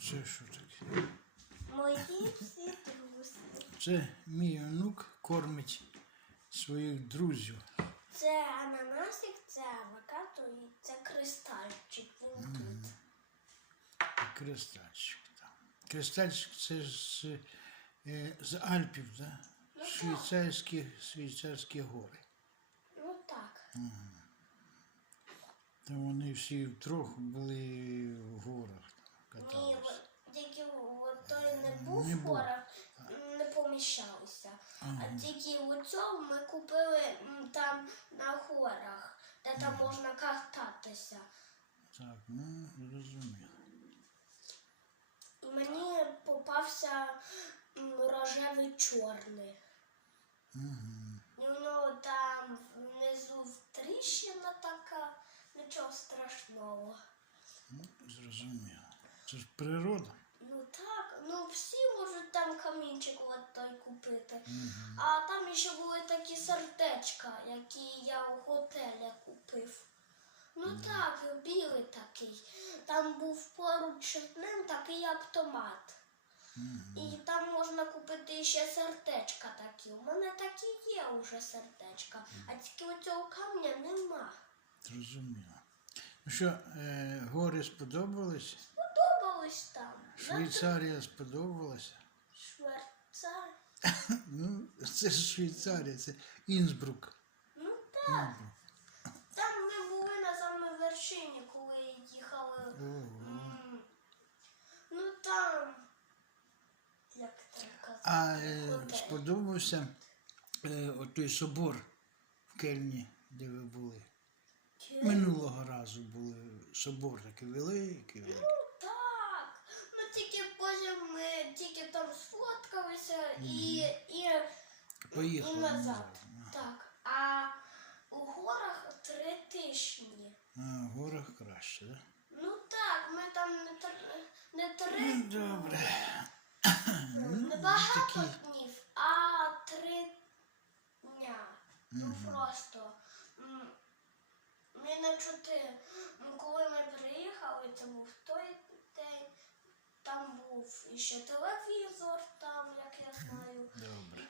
це що таке? Мої всі друзі. Це мій онук кормить своїх друзів. Це ананасик, це авокадо і це кристальчик. Він тут. Кристальчик там. Кристальчик це з, е, з Альпів, да? Ну, так. Швейцарські, швейцарські гори. Ну так. Там вони всі втрьох були в горах Ні, тільки той не був Не був. не поміщався. Ага. А тільки у цьому ми купили там на горах, де там можна кататися. Так, ну зрозуміло. І мені попався рожевий чорний. Угу. І у нього там внизу тріщина така, нічого страшного. Ну, зрозуміло. Це ж природа. Ну так, ну всі можуть там камінчик от той купити. А там ще були такі сердечка, які я у готелі купив. Ну так, білий такий. Там був поруч з ним такий автомат. І там можна купити ще сердечка такі. У мене такі є вже сердечка, а тільки у цього камня нема. Зрозуміло. Ну що, е, гори сподобались? Подобалось там. Швейцарія сподобалася? Швейцар. Ну, це ж Швейцарія, це Інсбрук. Ну так. Там ми були на самій вершині, коли їхали. Ого. м, Ну там. Як там казати? А е, Готель. сподобався е, отой собор в Кельні, де ви були. Минулого разу були собор такий великий. великий. Ну так. Ну тільки потім ми тільки там сфоткалися і, і, Поїхали. і назад. назад. Так. А у горах три тижні. А, в горах краще, так? Ну так, ми там не три, не три Ну, добре. не багато такі. днів, а три дня. Ну просто. Ми на чотири. Коли ми приїхали, це був. Там і ще телевізор, там, як я знаю. Добре.